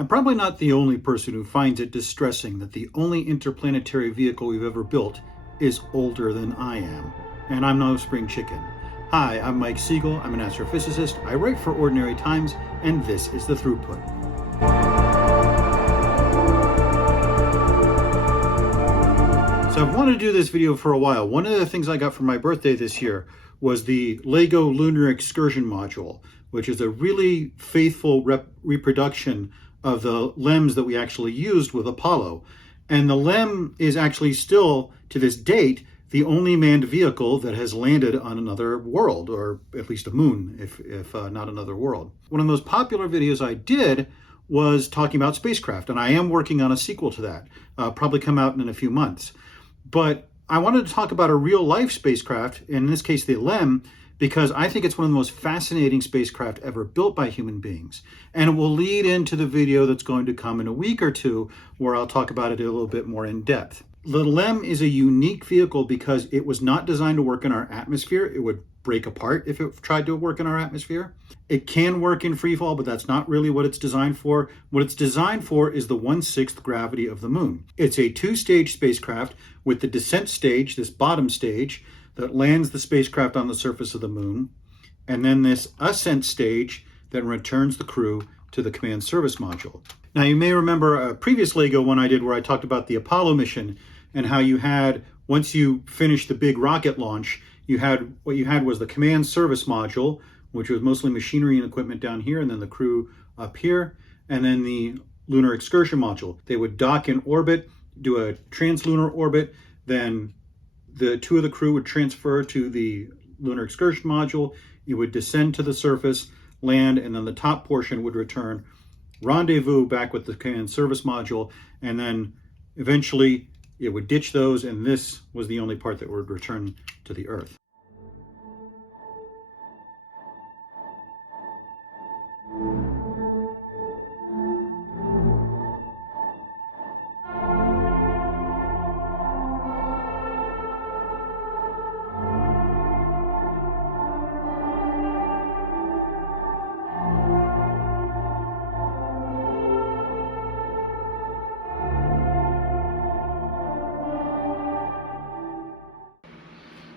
I'm probably not the only person who finds it distressing that the only interplanetary vehicle we've ever built is older than I am. And I'm no spring chicken. Hi, I'm Mike Siegel. I'm an astrophysicist. I write for Ordinary Times, and this is The Throughput. So I've wanted to do this video for a while. One of the things I got for my birthday this year was the LEGO Lunar Excursion Module, which is a really faithful reproduction of the LEMs that we actually used with Apollo. And the LEM is actually still, to this date, the only manned vehicle that has landed on another world, or at least a moon, if not another world. One of the most popular videos I did was talking about spacecraft, and I am working on a sequel to that, probably come out in a few months. But I wanted to talk about a real-life spacecraft, in this case the LEM, because I think it's one of the most fascinating spacecraft ever built by human beings. And it will lead into the video that's going to come in a week or two, where I'll talk about it a little bit more in depth. The LEM is a unique vehicle because it was not designed to work in our atmosphere. It would break apart if it tried to work in our atmosphere. It can work in free fall, but that's not really what it's designed for. What it's designed for is the 1/6 gravity of the moon. It's a two-stage spacecraft with the descent stage, this bottom stage, that lands the spacecraft on the surface of the moon, and then this ascent stage that returns the crew to the command service module. Now, you may remember a previous LEGO one I did where I talked about the Apollo mission and how you had, once you finished the big rocket launch, what you had was the command service module, which was mostly machinery and equipment down here, and then the crew up here, and then the Lunar Excursion Module. They would dock in orbit, do a translunar orbit, then the two of the crew would transfer to the Lunar Excursion Module. It would descend to the surface, land, and then the top portion would return, rendezvous back with the command service module, and then eventually it would ditch those, and this was the only part that would return to the Earth.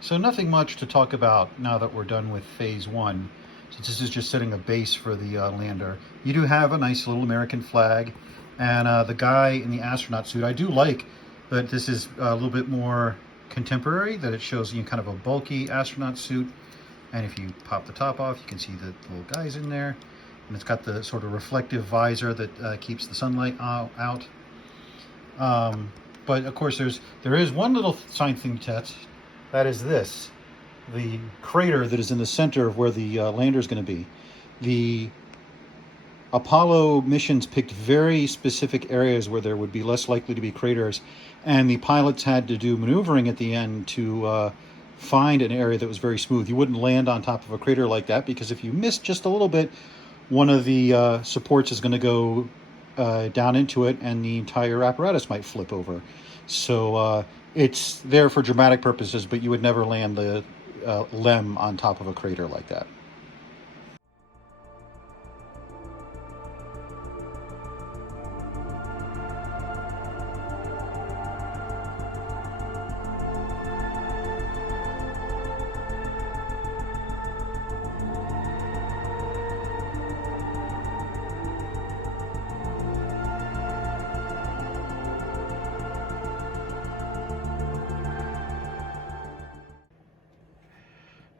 So nothing much to talk about now that we're done with phase one, since this is just setting a base for the lander. You do have a nice little American flag, and the guy in the astronaut suit, I do like that this is a little bit more contemporary, that it shows you kind of a bulky astronaut suit, and if you pop the top off, you can see the little guys in there, and it's got the sort of reflective visor that keeps the sunlight out. But of course there is one little science thing to test. That is this, the crater that is in the center of where the lander is going to be. The Apollo missions picked very specific areas where there would be less likely to be craters, and the pilots had to do maneuvering at the end to find an area that was very smooth. You wouldn't land on top of a crater like that, because if you missed just a little bit, one of the supports is going to go down into it, and the entire apparatus might flip over. So it's there for dramatic purposes, but you would never land the LEM on top of a crater like that.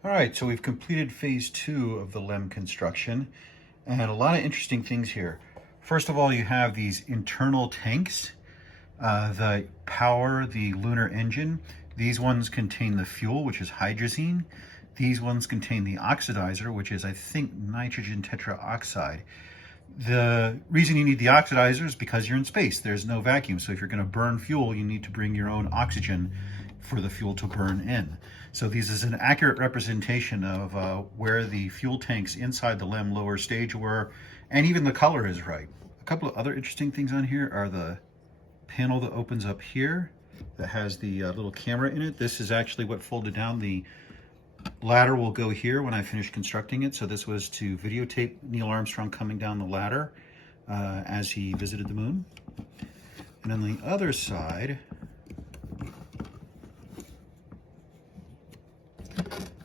All right, so we've completed phase two of the LEM construction, and a lot of interesting things here. First of all, you have these internal tanks that power the lunar engine. These ones contain the fuel, which is hydrazine. These ones contain the oxidizer, which is, I think, nitrogen tetroxide. The reason you need the oxidizer is because you're in space. There's no vacuum, so if you're going to burn fuel, you need to bring your own oxygen for the fuel to burn in. So this is an accurate representation of where the fuel tanks inside the LEM lower stage were, and even the color is right. A couple of other interesting things on here are the panel that opens up here that has the little camera in it. This is actually what folded down. The ladder will go here when I finish constructing it. So this was to videotape Neil Armstrong coming down the ladder as he visited the moon. And on the other side,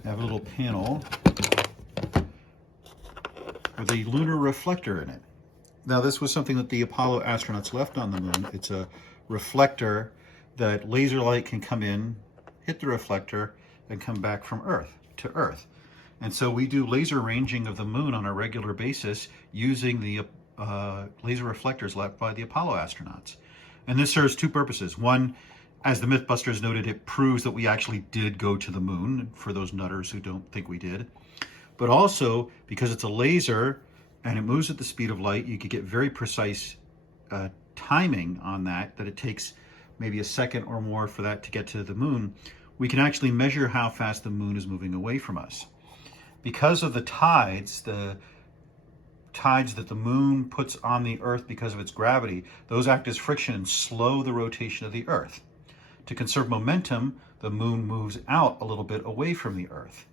I have a little panel with a lunar reflector in it. Now, this was something that the Apollo astronauts left on the moon. It's a reflector that laser light can come in, hit the reflector, and come back from Earth to Earth. And so we do laser ranging of the moon on a regular basis using the laser reflectors left by the Apollo astronauts. And this serves two purposes. One, as the Mythbusters noted, it proves that we actually did go to the moon, for those nutters who don't think we did. But also, because it's a laser and it moves at the speed of light, you could get very precise timing on that it takes maybe a second or more for that to get to the moon. We can actually measure how fast the moon is moving away from us. Because of the tides that the moon puts on the Earth because of its gravity, those act as friction and slow the rotation of the Earth. To conserve momentum, the moon moves out a little bit away from the Earth.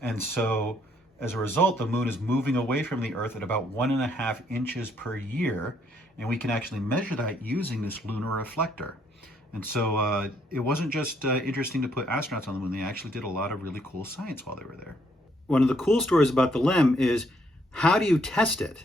And so, as a result, the moon is moving away from the Earth at about 1.5 inches per year, and we can actually measure that using this lunar reflector. And so it wasn't just interesting to put astronauts on the moon, they actually did a lot of really cool science while they were there. One of the cool stories about the LEM is, how do you test it?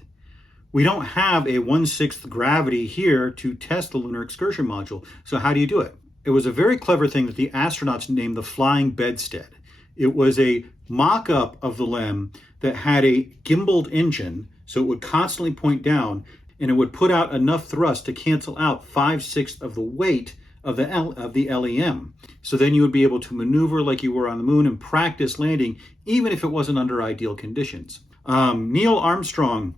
We don't have a 1/6 gravity here to test the Lunar Excursion Module, so how do you do it? It was a very clever thing that the astronauts named the flying bedstead. It was a mock-up of the LEM that had a gimbaled engine, so it would constantly point down, and it would put out enough thrust to cancel out 5/6 of the weight of the LEM. So then you would be able to maneuver like you were on the moon and practice landing, even if it wasn't under ideal conditions. Neil Armstrong,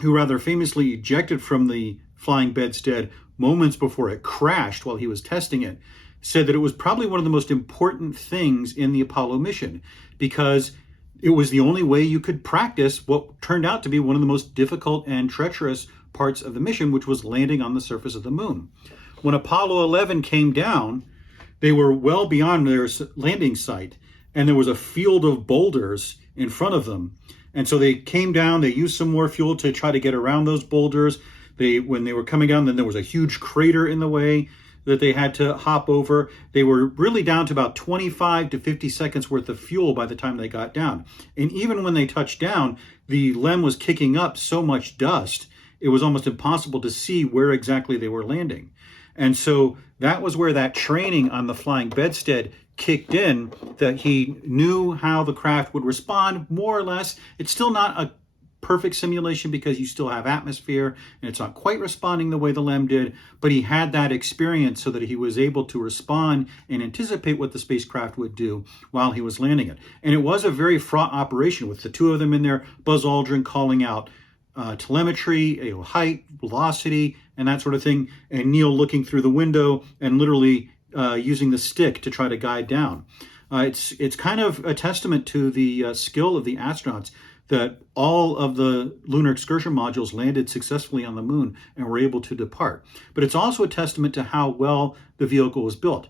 who rather famously ejected from the flying bedstead moments before it crashed while he was testing it, said that it was probably one of the most important things in the Apollo mission, because it was the only way you could practice what turned out to be one of the most difficult and treacherous parts of the mission, which was landing on the surface of the moon. When Apollo 11 came down, they were well beyond their landing site, and there was a field of boulders in front of them. And so they came down, they used some more fuel to try to get around those boulders. When they were coming down, then there was a huge crater in the way that they had to hop over. They were really down to about 25 to 50 seconds worth of fuel by the time they got down. And even when they touched down, the LEM was kicking up so much dust, it was almost impossible to see where exactly they were landing. And so that was where that training on the flying bedstead kicked in, that he knew how the craft would respond, more or less. It's still not a perfect simulation because you still have atmosphere and it's not quite responding the way the LEM did, but he had that experience so that he was able to respond and anticipate what the spacecraft would do while he was landing it. And it was a very fraught operation with the two of them in there, Buzz Aldrin calling out telemetry, height, velocity, and that sort of thing, and Neil looking through the window and literally using the stick to try to guide down. It's kind of a testament to the skill of the astronauts that all of the lunar excursion modules landed successfully on the moon and were able to depart. But it's also a testament to how well the vehicle was built.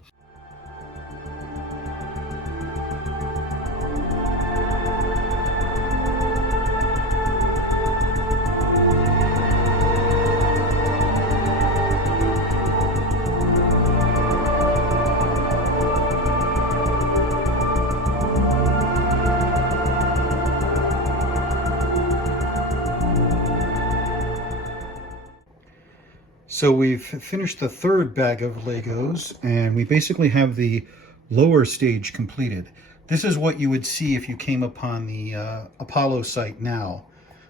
So we've finished the third bag of Legos, and we basically have the lower stage completed. This is what you would see if you came upon the Apollo site now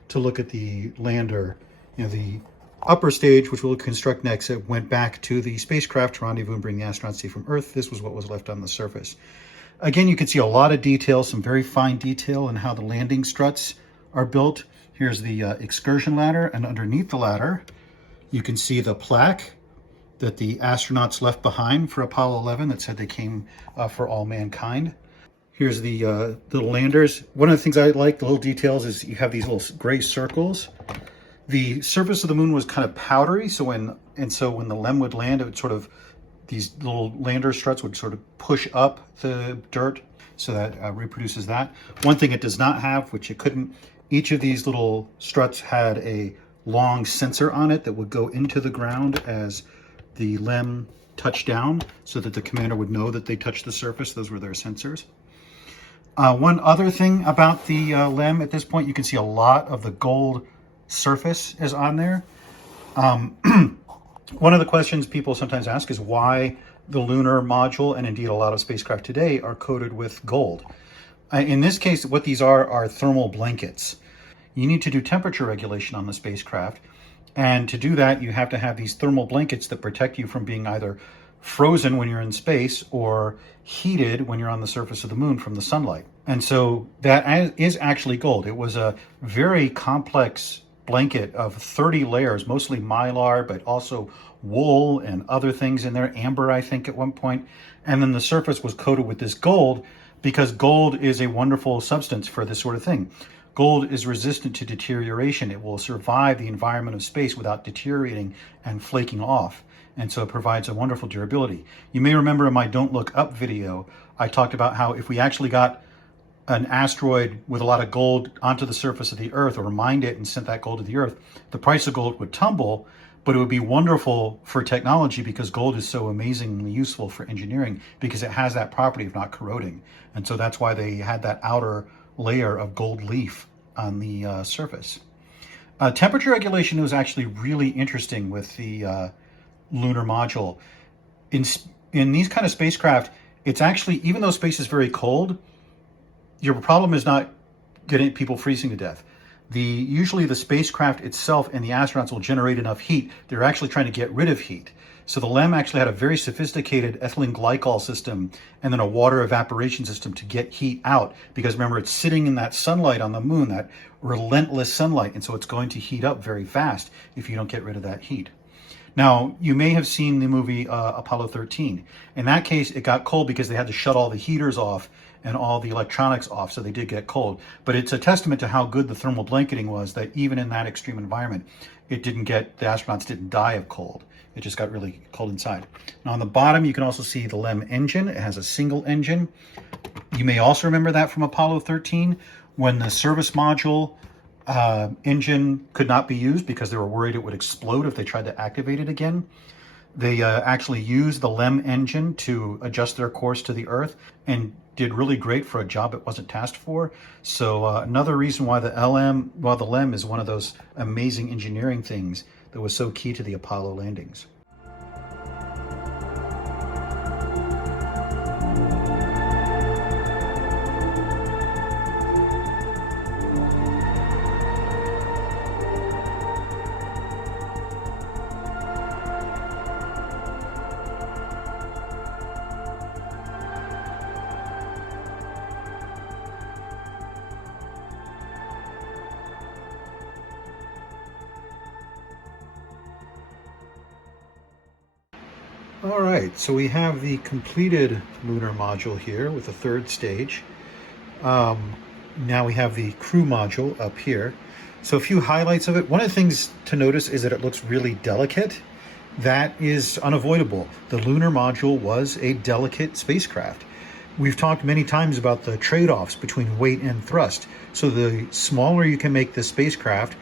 to look at the lander. You know, the upper stage, which we'll construct next, it went back to the spacecraft to rendezvous and bring the astronauts safe from Earth. This was what was left on the surface. Again, you can see a lot of detail, some very fine detail in how the landing struts are built. Here's the excursion ladder, and underneath the ladder, you can see the plaque that the astronauts left behind for Apollo 11 that said they came for all mankind. Here's the little landers. One of the things I like, the little details, is you have these little gray circles. The surface of the moon was kind of powdery, so when the LEM would land, it would sort of, these little lander struts would sort of push up the dirt, so that reproduces that. One thing it does not have, which it couldn't, each of these little struts had a long sensor on it that would go into the ground as the LEM touched down, so that the commander would know that they touched the surface. Those were their sensors. One other thing about the LEM at this point, you can see a lot of the gold surface is on there. One of the questions people sometimes ask is why the lunar module, and indeed a lot of spacecraft today, are coated with gold. In this case, what these are thermal blankets. You need to do temperature regulation on the spacecraft, and to do that you have to have these thermal blankets that protect you from being either frozen when you're in space or heated when you're on the surface of the moon from the sunlight. And so that is actually gold. It was a very complex blanket of 30 layers, mostly mylar, but also wool and other things in there, amber, I think, at one point. And then the surface was coated with this gold, because gold is a wonderful substance for this sort of thing. Gold is resistant to deterioration. It will survive the environment of space without deteriorating and flaking off. And so it provides a wonderful durability. You may remember in my Don't Look Up video, I talked about how if we actually got an asteroid with a lot of gold onto the surface of the Earth, or mined it and sent that gold to the Earth, the price of gold would tumble, but it would be wonderful for technology, because gold is so amazingly useful for engineering, because it has that property of not corroding. And so that's why they had that outer layer of gold leaf on the surface. Temperature regulation was actually really interesting with the lunar module. In these kind of spacecraft, it's actually, even though space is very cold, your problem is not getting people freezing to death. Usually the spacecraft itself and the astronauts will generate enough heat. They're actually trying to get rid of heat. So the LEM actually had a very sophisticated ethylene glycol system and then a water evaporation system to get heat out, because remember, it's sitting in that sunlight on the moon, that relentless sunlight, and so it's going to heat up very fast if you don't get rid of that heat. Now, you may have seen the movie Apollo 13. In that case, it got cold because they had to shut all the heaters off and all the electronics off, so they did get cold. But it's a testament to how good the thermal blanketing was, that even in that extreme environment, the astronauts didn't die of cold. It just got really cold inside. Now on the bottom, you can also see the LEM engine. It has a single engine. You may also remember that from Apollo 13, when the service module engine could not be used because they were worried it would explode if they tried to activate it again. They actually used the LEM engine to adjust their course to the Earth, and did really great for a job it wasn't tasked for. So another reason why the LEM is one of those amazing engineering things that was so key to the Apollo landings. All right, so we have the completed lunar module here with the third stage. Now we have the crew module up here. So a few highlights of it. One of the things to notice is that it looks really delicate. That is unavoidable. The lunar module was a delicate spacecraft. We've talked many times about the trade-offs between weight and thrust. So the smaller you can make the spacecraft,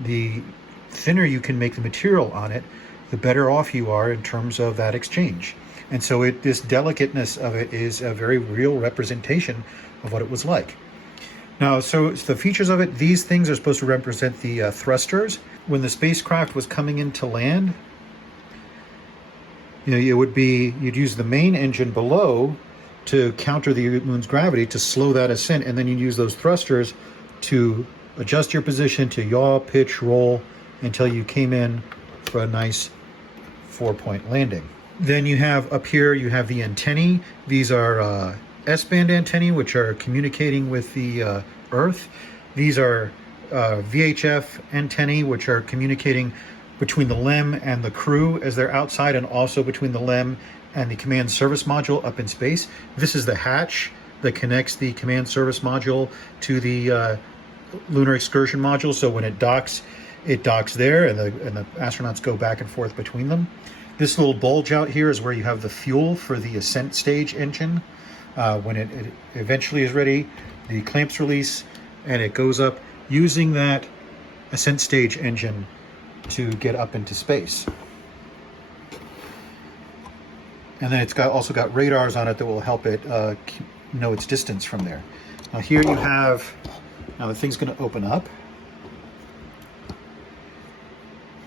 the thinner you can make the material on it, the better off you are in terms of that exchange. And so this delicateness of it is a very real representation of what it was like. Now, so the features of it, these things are supposed to represent the thrusters. When the spacecraft was coming in to land, you'd use the main engine below to counter the moon's gravity to slow that ascent, and then you'd use those thrusters to adjust your position, to yaw, pitch, roll, until you came in for a nice 4-point landing. Then you have up here, you have the antennae. These are S-band antennae, which are communicating with the Earth. These are VHF antennae, which are communicating between the LEM and the crew as they're outside, and also between the LEM and the command service module up in space. This is the hatch that connects the command service module to the Lunar Excursion Module. So when it docks there, and the astronauts go back and forth between them. This little bulge out here is where you have the fuel for the ascent stage engine. When it eventually is ready, the clamps release and it goes up using that ascent stage engine to get up into space. And then it's also got radars on it that will help it know its distance from there. Now here you have, now the thing's going to open up.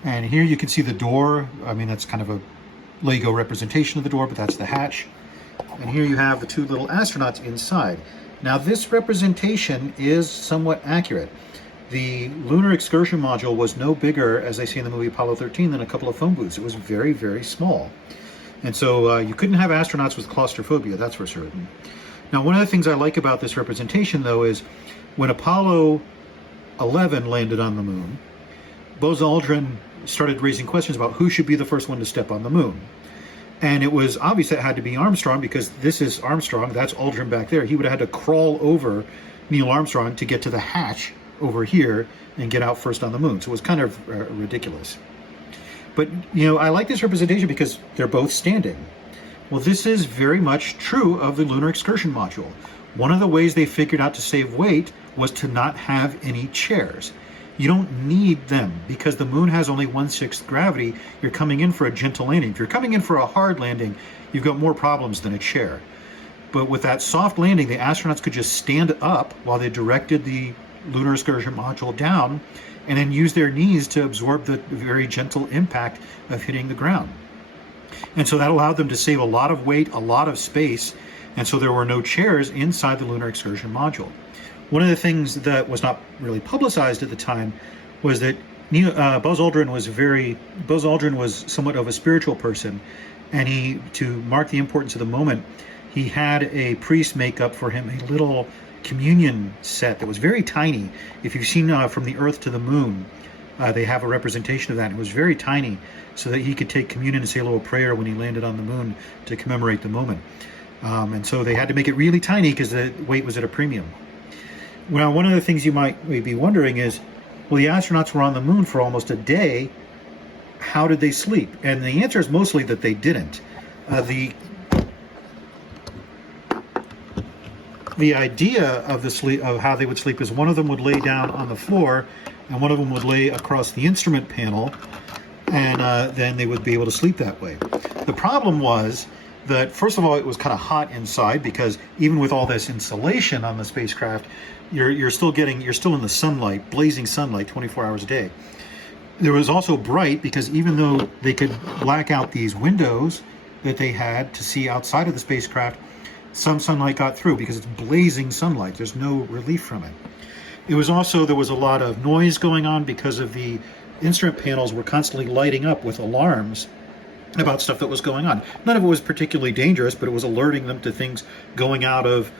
And here you can see the door. I mean, that's kind of a Lego representation of the door, but that's the hatch. And here you have the two little astronauts inside. Now this representation is somewhat accurate. The Lunar Excursion Module was no bigger, as they say in the movie Apollo 13, than a couple of phone booths. It was very, very small. And so you couldn't have astronauts with claustrophobia, that's for certain. Now, one of the things I like about this representation, though, is when Apollo 11 landed on the moon, Buzz Aldrin started raising questions about who should be the first one to step on the moon. And it was obvious that it had to be Armstrong, because this is Armstrong, that's Aldrin back there. He would have had to crawl over Neil Armstrong to get to the hatch over here and get out first on the moon. So it was kind of ridiculous. But, you know, I like this representation because they're both standing. Well, this is very much true of the Lunar Excursion Module. One of the ways they figured out to save weight was to not have any chairs. You don't need them because the moon has only 1/6 gravity. You're coming in for a gentle landing. If you're coming in for a hard landing, you've got more problems than a chair. But with that soft landing, the astronauts could just stand up while they directed the Lunar Excursion Module down and then use their knees to absorb the very gentle impact of hitting the ground. And so that allowed them to save a lot of weight, a lot of space, and so there were no chairs inside the Lunar Excursion Module. One of the things that was not really publicized at the time was that Buzz Aldrin was somewhat of a spiritual person, and to mark the importance of the moment, he had a priest make up for him a little communion set that was very tiny. If you've seen From the Earth to the Moon, they have a representation of that. It was very tiny so that he could take communion and say a little prayer when he landed on the moon to commemorate the moment. And so they had to make it really tiny because the weight was at a premium. Now, one of the things you might be wondering is, well, the astronauts were on the moon for almost a day. How did they sleep? And the answer is mostly that they didn't. The idea of how they would sleep is one of them would lay down on the floor and one of them would lay across the instrument panel, and then they would be able to sleep that way. The problem was that, first of all, it was kind of hot inside because even with all this insulation on the spacecraft, you're still in the sunlight, blazing sunlight 24 hours a day. There was also bright because even though they could black out these windows that they had to see outside of the spacecraft, some sunlight got through because it's blazing sunlight. There's no relief from it. There was a lot of noise going on because of the instrument panels were constantly lighting up with alarms about stuff that was going on. None of it was particularly dangerous, but it was alerting them to things going out of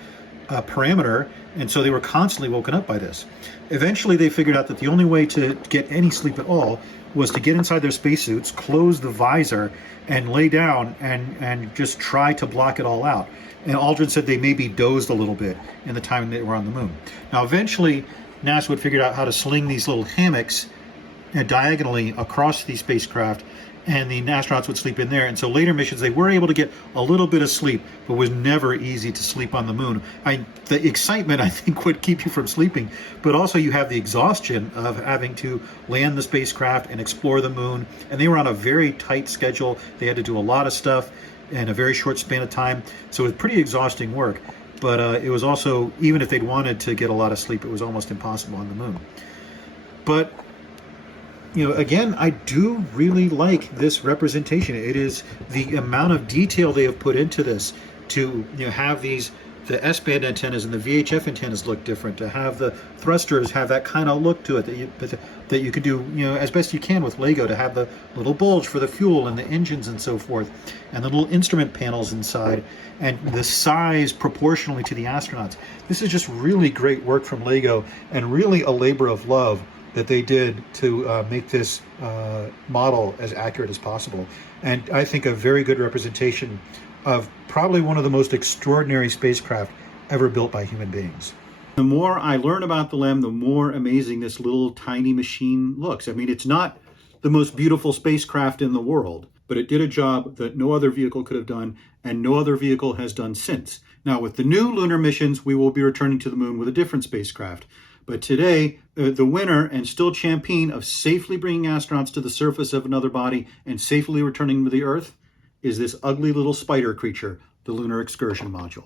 parameter, and so they were constantly woken up by this. Eventually, they figured out that the only way to get any sleep at all was to get inside their spacesuits, close the visor, and lay down and just try to block it all out. And Aldrin said they maybe dozed a little bit in the time they were on the moon. Now, eventually, NASA would figure out how to sling these little hammocks diagonally across the spacecraft, and the astronauts would sleep in there. And so later missions, they were able to get a little bit of sleep, but it was never easy to sleep on the moon. The excitement, I think, would keep you from sleeping, but also you have the exhaustion of having to land the spacecraft and explore the moon. And they were on a very tight schedule. They had to do a lot of stuff in a very short span of time. So it was pretty exhausting work. But it was also, even if they'd wanted to get a lot of sleep, it was almost impossible on the moon. But again, I do really like this representation. It is the amount of detail they have put into this to have the S-band antennas and the VHF antennas look different, to have the thrusters have that kind of look to it that you could do as best you can with Lego, to have the little bulge for the fuel and the engines and so forth, and the little instrument panels inside, and the size proportionally to the astronauts. This is just really great work from Lego, and really a labor of love that they did to make this model as accurate as possible. And I think a very good representation of probably one of the most extraordinary spacecraft ever built by human beings. The more I learn about the LEM, the more amazing this little tiny machine looks. I mean, it's not the most beautiful spacecraft in the world, but it did a job that no other vehicle could have done, and no other vehicle has done since. Now, with the new lunar missions, we will be returning to the moon with a different spacecraft. But today, the winner and still champion of safely bringing astronauts to the surface of another body and safely returning to the Earth is this ugly little spider creature, the Lunar Excursion Module.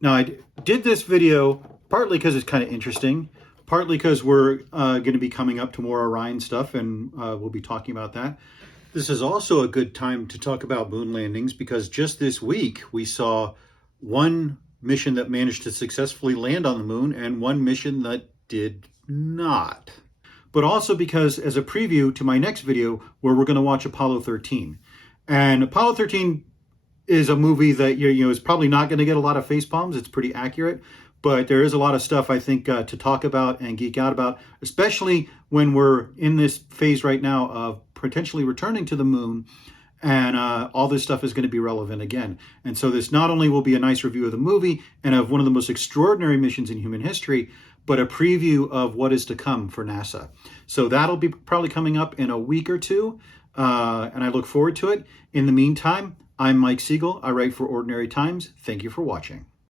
Now, I did this video partly because it's kind of interesting, partly because we're going to be coming up to more Orion stuff, and we'll be talking about that. This is also a good time to talk about moon landings, because just this week we saw one mission that managed to successfully land on the moon and one mission that did not. But also because, as a preview to my next video where we're going to watch Apollo 13. And Apollo 13 is a movie that is probably not going to get a lot of face palms. It's pretty accurate, but there is a lot of stuff I think to talk about and geek out about, especially when we're in this phase right now of potentially returning to the moon, and all this stuff is going to be relevant again. And so this not only will be a nice review of the movie and of one of the most extraordinary missions in human history, but a preview of what is to come for NASA. So that'll be probably coming up in a week or two, and I look forward to it. In the meantime, I'm Mike Siegel. I write for Ordinary Times. Thank you for watching.